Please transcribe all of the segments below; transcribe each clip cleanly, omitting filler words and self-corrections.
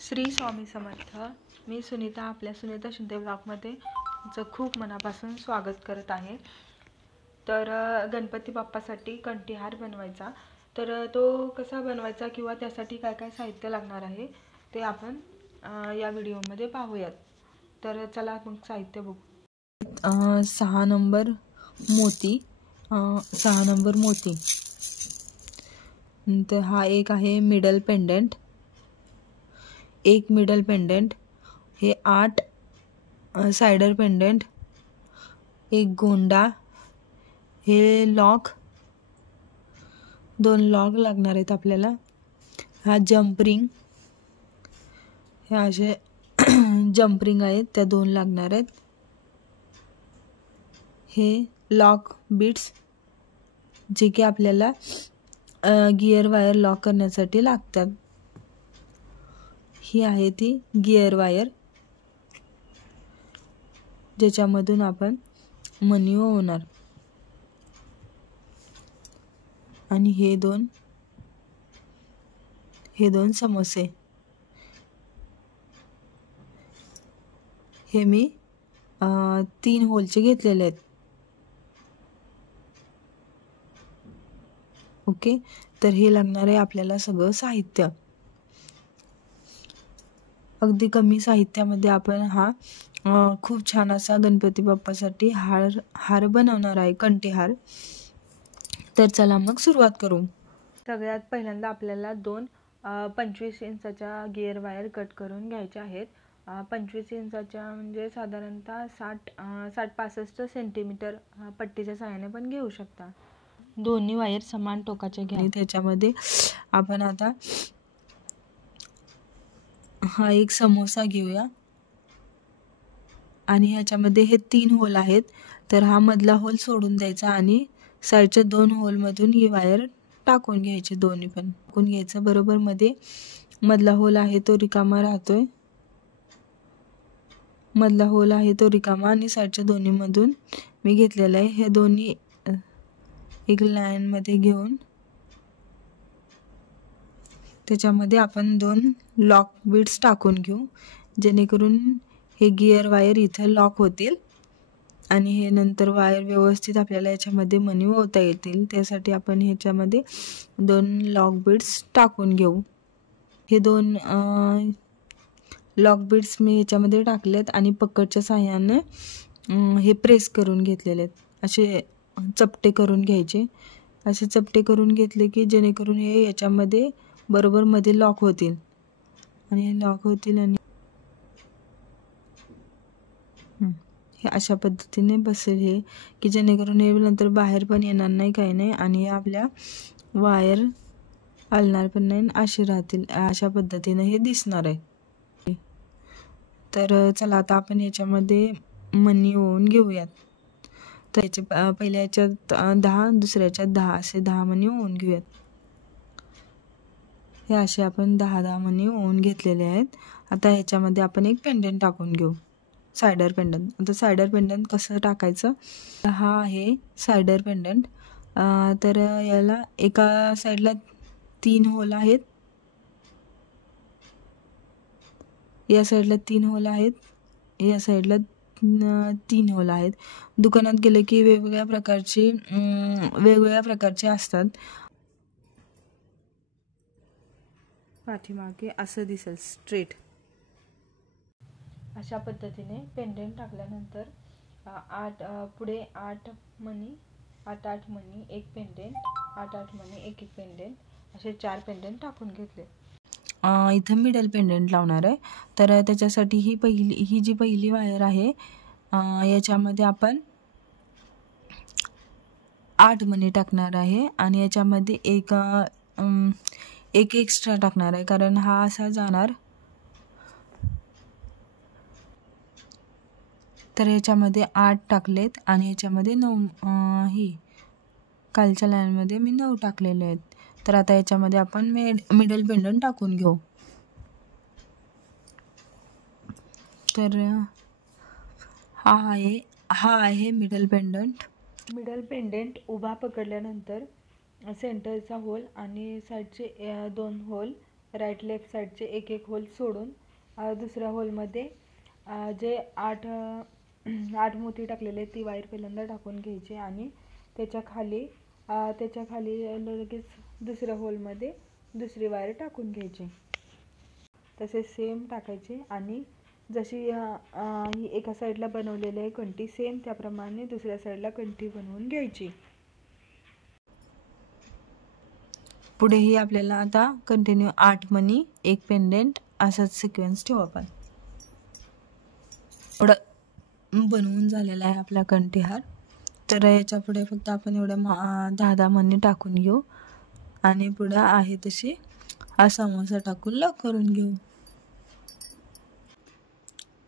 श्री स्वामी समर्थ. मी सुनीता आपल्या सुनीता शिंदे ब्लॉगमध्ये तुमचं खूप मनापासून स्वागत करत आहे. तर गणपती बाप्पासाठी कंठीहार बनवायचा, तर तो कसा बनवायचा किंवा त्यासाठी काय काय साहित्य लागणार आहे ते आपण या व्हिडिओमध्ये पाहूयात. तर चला मग साहित्य बघू. 6 नंबर मोती, 6 नंबर मोती. नंतर हा एक आहे मिडल पेंडंट, एक मिडल पेंडंट. हे 8 साइडर पेंडंट, एक गोंडा, हे लॉक, 2 लॉक लागणार आहेत आपल्याला. हा जंपरिंग, हे असे जंपरिंग आहेत, त्या 2 लागणार आहेत. हे लॉक बीट्स जे की आपल्याला गिअर वायर लॉक करण्यासाठी लागतात. ही आहे ती गिअर वायर ज्याच्यामधून आपण मनी ओवणार. आणि हे दोन समोसे, हे मी 3 होलचे घेतलेले आहेत. ओके, तर हे लागणार आहे आपल्याला सगळं साहित्य. अगदी कमी साहित्यामध्ये आपण हा खूप छान असा गणपती बाप्पासाठी हार बनवणार आहे, कंठीहार. तर चला मग सुरुवात करू. सगळ्यात पहिल्यांदा आपल्याला 2 25 इंचाच्या गिअर वायर कट करून घ्यायच्या आहेत. 25 इंचाच्या म्हणजे साधारणतः 60-65 सेंटीमीटर पट्टीच्या साहाय्याने पण घेऊ शकता. दोन्ही वायर समान टोकाच्या घ्या. आणि त्याच्यामध्ये आपण आता हा एक समोसा घेऊया. आणि ह्याच्यामध्ये हे 3 होल आहेत, तर हा मधला होल सोडून द्यायचा आणि साईडच्या 2 होलमधून ही वायर टाकून घ्यायची. दोन्ही पण टाकून घ्यायचं. बरोबर मध्ये मधला होल आहे तो रिकामा राहतोय, मधला होल आहे तो रिकामा आणि साईडच्या दोन्हीमधून मी घेतलेला आहे. हे दोन्ही एक लाईनमध्ये घेऊन त्याच्यामध्ये आपण 2 लॉक बीट्स टाकून घेऊ, जेणेकरून हे गिअर वायर इथं लॉक होतील आणि हे नंतर वायर व्यवस्थित आपल्याला याच्यामध्ये मनी ओवता येतील. त्यासाठी आपण ह्याच्यामध्ये 2 लॉक बीट्स टाकून घेऊ. हे 2 लॉक बीट्स मी ह्याच्यामध्ये टाकलेत आणि पकडच्या साहाय्याने हे प्रेस करून घेतलेले आहेत. असे चपटे करून घ्यायचे. असे चपटे करून घेतले की जेणेकरून हे याच्यामध्ये बरोबर मध्ये लॉक होतील आणि लॉक होतील आणि हे अशा पद्धतीने बसेल हे, की जेणेकरून हे नंतर बाहेर पण येणार नाही, काही नाही आणि आपल्या वायर हलणार पण नाही, असे राहतील. अशा पद्धतीने हे दिसणार आहे. तर चला आता आपण याच्यामध्ये मनी ओवून घेऊयात. तर याचे पहिल्या याच्यात 10, दुसऱ्या याच्यात 10 असे 10 मनी ओवून घेऊयात. हे असे आपण 10 मनी ओवून घेतलेले आहेत. आता ह्याच्यामध्ये आपण एक पेंडंट टाकून घेऊ, सायडर पेंडंट. आता सायडर पेंडंट कसं टाकायचं, हा आहे सायडर पेंडंट. तर याला एका साईडला 3 होल आहेत, या साईडला 3 होल आहेत, या साईडला 3 होल आहेत. दुकानात गेले की वेगवेगळ्या प्रकारचे असतात. पाठीमागे असं दिसेल स्ट्रेट. अशा पद्धतीने पेंडंट टाकल्यानंतर 8 पुढे 8 मनी, 8 मनी एक पेंडंट, 8 मनी एक पेंडंट, असे 4 पेंडंट टाकून घेतले. इथं मिडल पेंडंट लावणार आहे. तर त्याच्यासाठी ही जी पहिली वायर आहे याच्यामध्ये आपण 8 मनी टाकणार आहे आणि याच्यामध्ये एक एक्स्ट्रा टाकणार आहे, कारण हा असा जाणार. तर याच्यामध्ये 8 टाकलेत आणि याच्यामध्ये 9, ही खालच्या लाईनमध्ये मी 9 टाकलेले आहेत. तर आता याच्यामध्ये आपण मिडल पेंडंट टाकून घेऊ. तर हा आहे मिडल पेंडंट. मिडल पेंडंट उभा पकडल्यानंतर सेंटरचा होल आणि साईडचे 2 होल राईट लेफ्ट साईडचे एक एक होल सोडून दुसऱ्या होलमध्ये जे 8 मोती टाकलेले ती वायर पहिल्यांदा टाकून घ्यायची आणि त्याच्या खाली लगेच दुसऱ्या होलमध्ये दुसरी वायर टाकून घ्यायची. तसे सेम टाकायचे आणि जशी ही एका साईडला बनवलेली आहे कंठी सेम त्याप्रमाणे दुसऱ्या साईडला कंठी बनवून घ्यायची. पुढेही आपल्याला आता कंटिन्यू 8 मणी 1 पेंडेंट असाच सिक्वेन्स ठेवू आपण. एवढं बनवून झालेला आहे आपला कंठीहार. तर याच्या पुढे फक्त आपण एवढ्या 10 मणी टाकून घेऊ आणि पुढे आहे तशी हा समोसा टाकून लॉक करून घेऊ.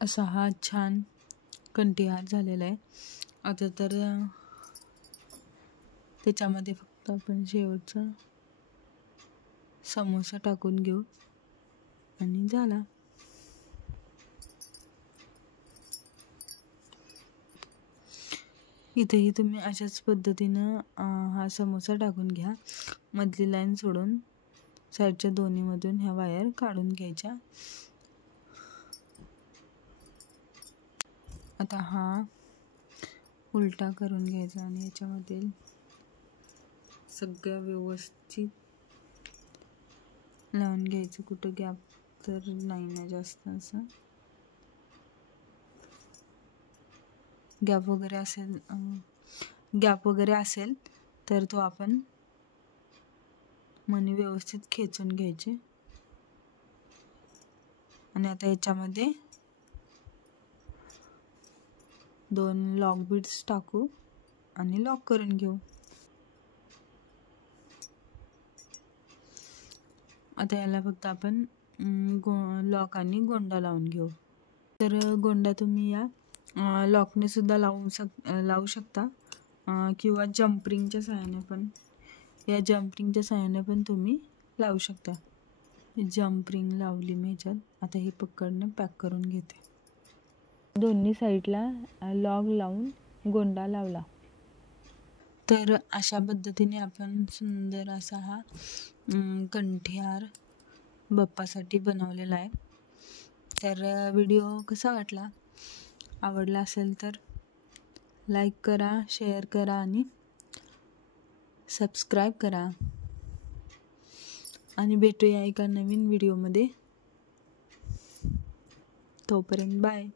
असा हा छान कंठीहार झालेला आहे. आता तर त्याच्यामध्ये फक्त आपण शेवटचा समोसा टाकून घेऊ आणि झाला. इथेही तुम्ही अशाच पद्धतीनं हा समोसा टाकून घ्या. मधली लाईन सोडून साईडच्या दोन्हीमधून ह्या वायर काढून घ्यायच्या. आता हा उलटा करून घ्यायचा आणि याच्यामध्ये सगळं व्यवस्थित लावून घ्यायचं. कुठं गॅप तर नाही ना जास्त असं. गॅप वगैरे असेल तर तो आपण मणी व्यवस्थित खेचून घ्यायचे. आणि आता याच्यामध्ये 2 लॉक बीड्स टाकू आणि लॉक करून घेऊ. आता याला फक्त आपण लॉक आणि गोंडा लावून घेऊ. तर गोंडा तुम्ही या लॉकने सुद्धा लावू शकता किंवा जम्परिंगच्या साहाय्याने पण तुम्ही लावू शकता. जम्परिंग लावली मी ह्याच्यात. आता हे पकडनं पॅक करून घेते. दोन्ही साईडला लॉक लावून गोंडा लावला. तर अशा पद्धतीने आपण सुंदर असा हा कंठीहार बाप्पासाठी बनवलेला आहे. तर व्हिडिओ कसा वाटला? आवडला असेल तर लाईक करा, शेअर करा आणि सबस्क्राईब करा. आणि भेटूया एका नवीन व्हिडिओमध्ये. तोपर्यंत बाय.